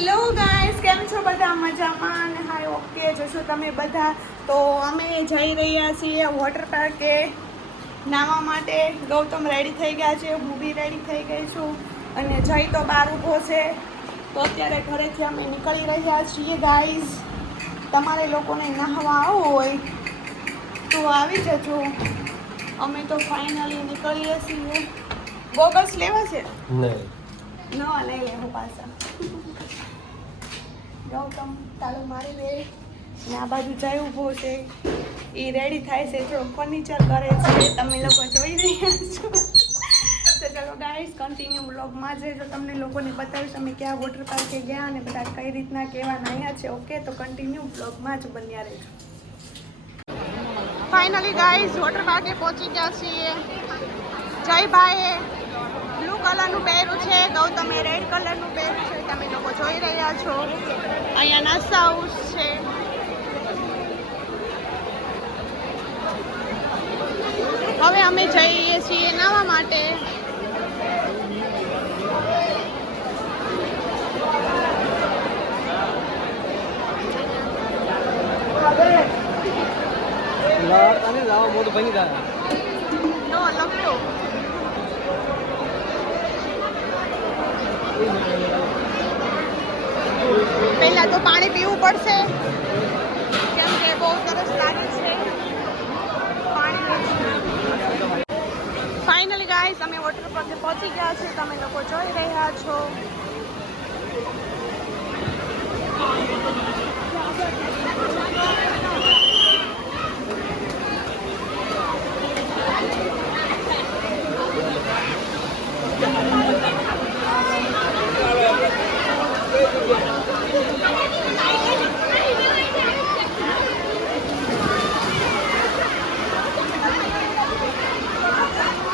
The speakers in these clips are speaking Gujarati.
હેલો ગાઈસ કેમ છો બધા? મજામાં? અને હાય ઓકે જશો તમે બધા? તો અમે જઈ રહ્યા છીએ વોટર પાર્કે નાવા માટે. ગૌતમ રેડી થઈ ગયા છે, હું બી રેડી થઈ ગઈ છું. અને જઈ તો બહાર ઊભો છે. તો અત્યારે ઘરેથી અમે નીકળી રહ્યા છીએ ગાઈઝ તમારે લોકોને નાહવા આવવું હોય તો આવી જજો. અમે તો ફાઇનલી નીકળીએ છીએ. ગોગલ્સ લેવા છે? નહીં. નવા લઈ લે હું પાછા ગૌતમ તાળું મારી દે. ને આ બાજુ જાય ઊભો છે. એ રેડી થાય છે. થોડું ફર્નિચર કરે છે. તમે લોકો જોઈ રહ્યા છો. તો ચાલો ગાઈસ કન્ટિન્યુ બ્લોગમાં જ જો તમને લોકોને બતાવીશ અમે ક્યાં વોટર પાર્કે ગયા અને બધા કઈ રીતના કેવા નાયા છે. ઓકે તો કન્ટિન્યુ બ્લોગમાં જ બન્યા રહેજો. ફાઇનલી ગાઈસ વોટર પાર્કે પહોંચી ગયા છીએ. જયભાઈએ બ્લુ કલરનું પહેર્યું છે ગૌતમે રેડ કલરનું પહેર્યું છે તમે લોકો જોઈ રહ્યા છો. અહીંયા નાસ્તા હાઉસ છે. હવે અમે જઈએ છીએ નાવા માટે. અને લાવો મોટું ભાઈ જાય નો લખતો પહેલા તો પાણી પીવું પડશે. કેમ કે બહુ સરસ લાગે છે. પાણી ફાઇનલી ગાઈસ અમે વોટર પાર્કે પહોંચી ગયા છે તમે લોકો જોઈ રહ્યા છો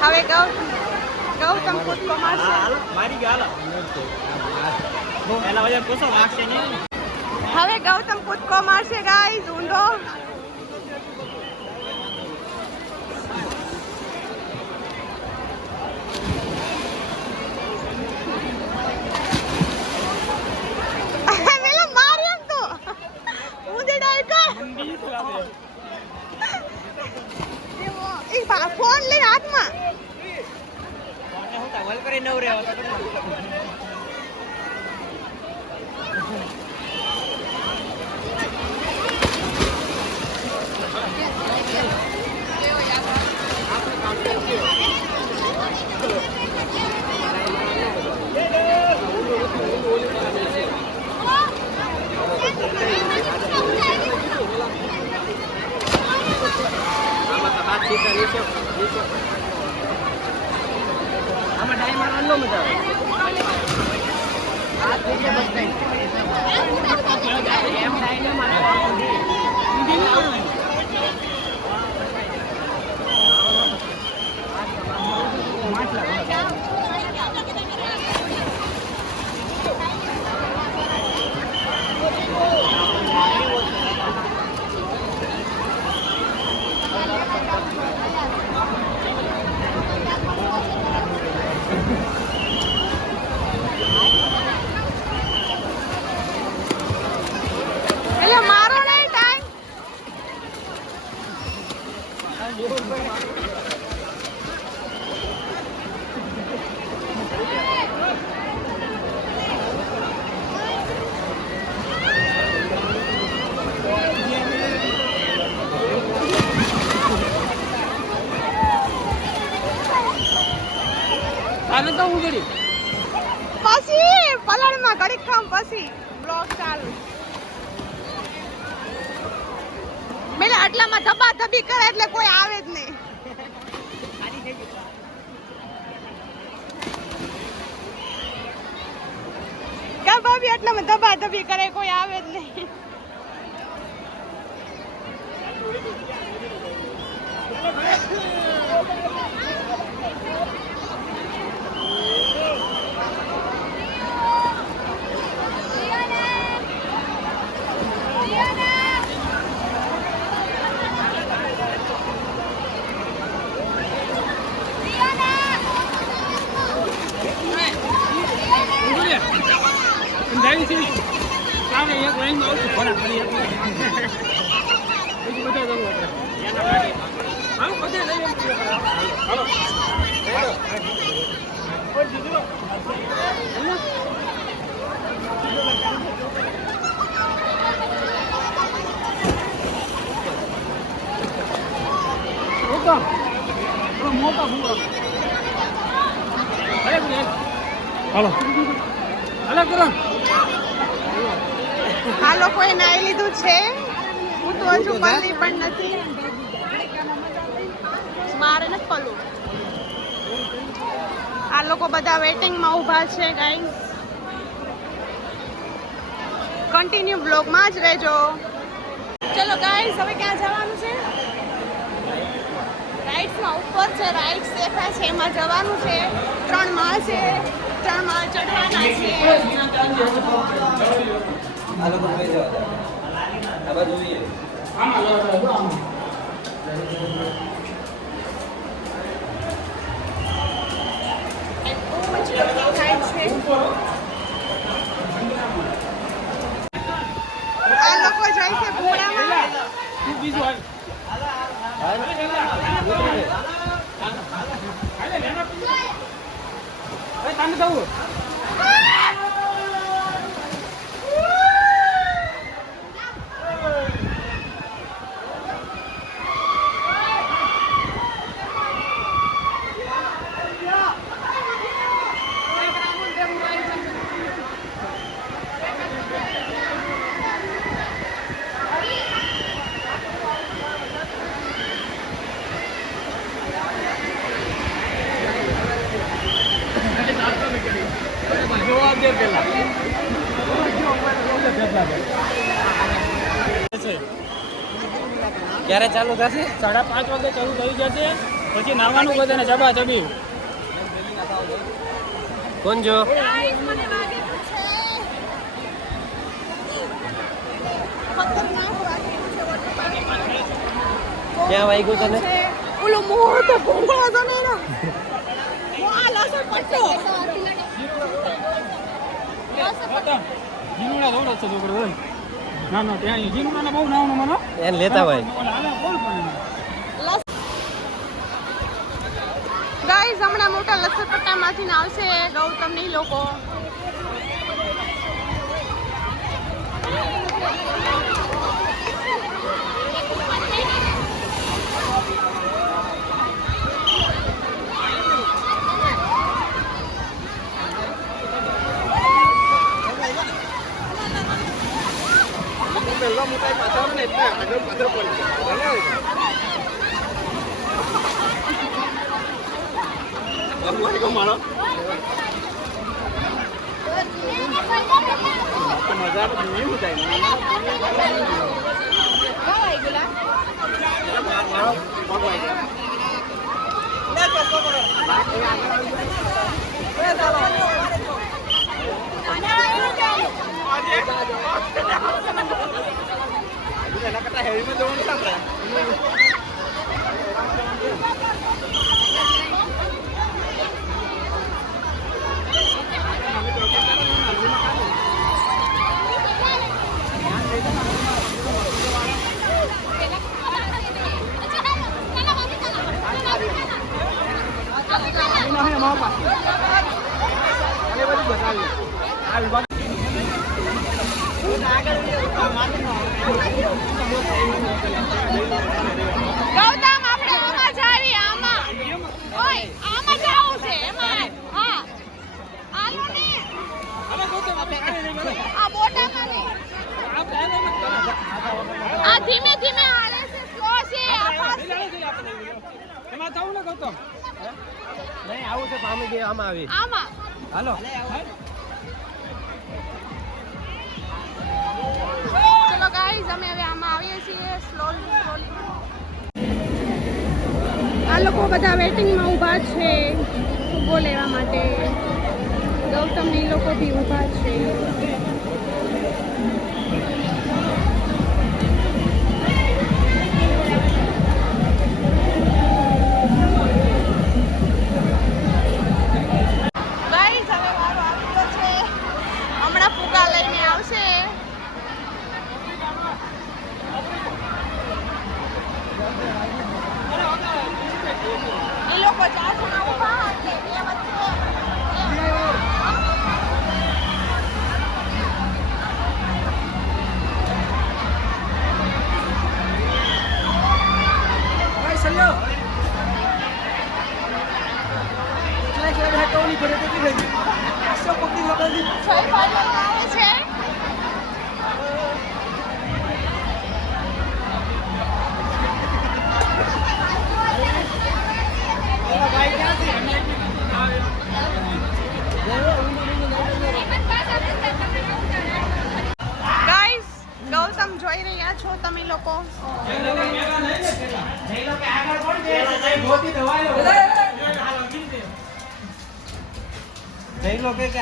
હવે ગૌ ગૌતમ કૂદકો મારશે મારી ગયા હાલો એના વજન પૂછો લાગશે નહીં હવે ગૌતમ કૂદકો મારશે ગાઈસ ઊંડો પેલો માર્યો એમ તો ઉંદડાએ કા એવો એ બા- ફોન લઈને હાથમાં વલ કરી નવ રહ્યો આમાં ટાઈમ મારવાનો મજા આવે એમ ટાઈમ એટલે મારો નહીં ટાઈમ ચાલુ તો હું કરી? પછી, પલળમાં ઘડીક ખામ પછી બ્લોગ ચાલુ. મેલે આટલામાં ધબી કરે એટલે કોઈ આવે જ નહીં કા બધા આટલામાં ધબા ધબી કરે કોઈ આવે જ નહીં. સમજાવી કાલે એક લાઈનમાં આવશું ઘોડા ફરી એક લાઈનમાં. પછી બધા જવું આપણે. હાલો, બધે લઈ આવો. હાલો. કોઈ દીધું? મોટા. મોટા. હાલો. હાલો કરો. આ લોકોએ નાઈ લીધું છે? હું તો હજુ પલ્લી પણ નથી. મારે નથી પલું આ લોકો બધા વેટિંગમાં ઊભા છે ગાઈસ કન્ટિન્યુ બ્લોગમાં જ રહેજો. ચલો ગાઈસ હવે ક્યાં જવાનું છે? રાઇડ્સમાં ઉપર છે રાઇડ્સ દેખાય છે એમાં જવાનું છે ત્રણ માળ છે ત્રણ માળ ચઢવાના છે. આ લોકો લઈ જવા આ બાજુ જોઈએ. બહુ જ ગરમી છે. આ લોકો જાય છે ઘોડામાં. બીજું તમે જવું ક્યારે ચાલુ થશે. સાડા પાંચ વાગે ચાલુ થઈ જશે. પછી નાવાનું બધાને જબા જબી. કોણ જો. ક્યાં વાગ્યું તને? ઓલો મોહ તો ભૂંગળો હતો ને એનો. વાહ લસણ પટ્ટો. ખતમ. જીવડા દોડો છે છોકરો ના ના ત્યાં જીનુડા બહુ નાવાનું મને એને લેતા હોય. ગાઈઝ હમણાં મોટા લસરપટ્ટામાંથી આવશે ગૌતમની લોકો. Ini enak kata Heri mah dong, kan? આવી હાલો. ચલો ગાઈઝ અમે હવે આમાં આવીએ છીએ સ્લોલી સ્લોલી આ લોકો બધા વેટિંગમાં ઊભા છે ઊભો લેવા માટે. ગૌતમની લોકો બી ઊભા છે.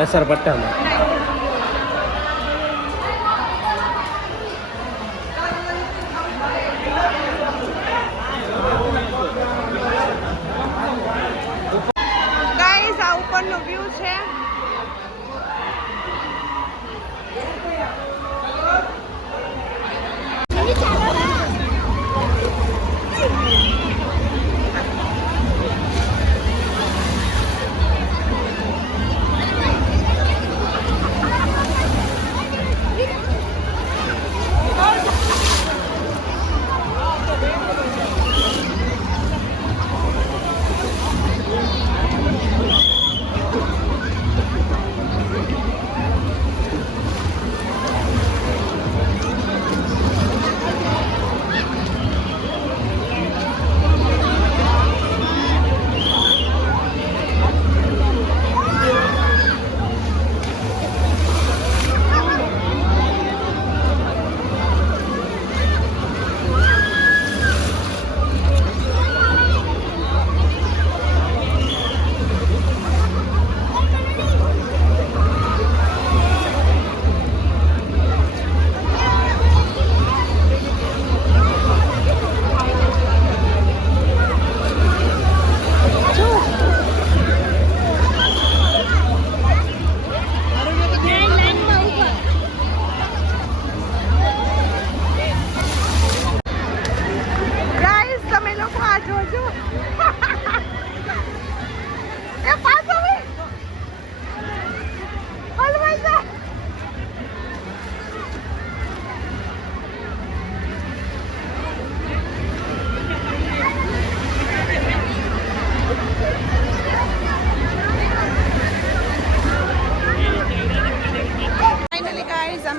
மைசார பட்டாமல்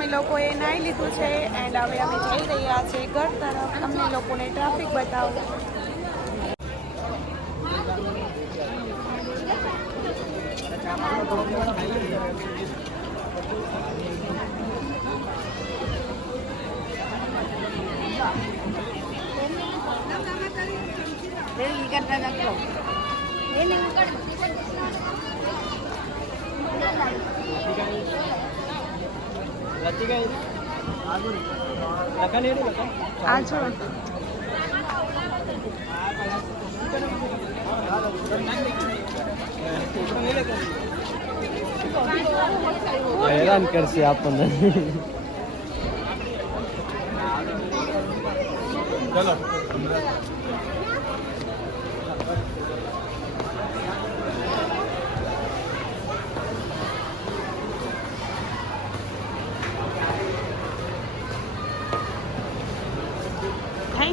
અમે લોકોએ નાહી લીધું છે એન્ડ હવે અમે જઈ રહ્યા છીએ ઘર તરફ. તમને લોકોને ટ્રાફિક બતાવો. જો હેરાન કરશે આપણને. ચલો.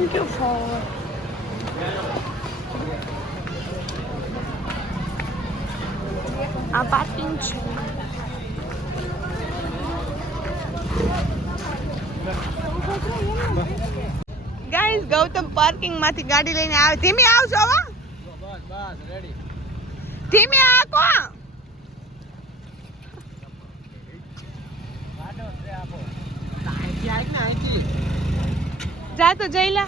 થેન્ક યુ ફોર આ પાર્કિંગ છે ગાઈઝ ગૌતમ પાર્કિંગમાંથી ગાડી લઈને આવે. ધીમે આવજો, હો. બસ બસ રેડી ધીમે કો જા તો જઈલા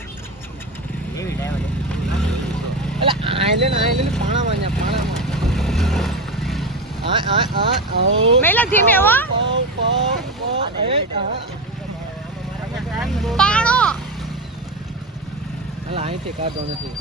અલા આઈલેન્ડ આઈલેન્ડ પાણામાં ન્યા પાણામાં આ આ આ ઓ મેલા ધીમે હો. પો પો પો એ પાણો. અલા અહીંથી કાઢો નથી.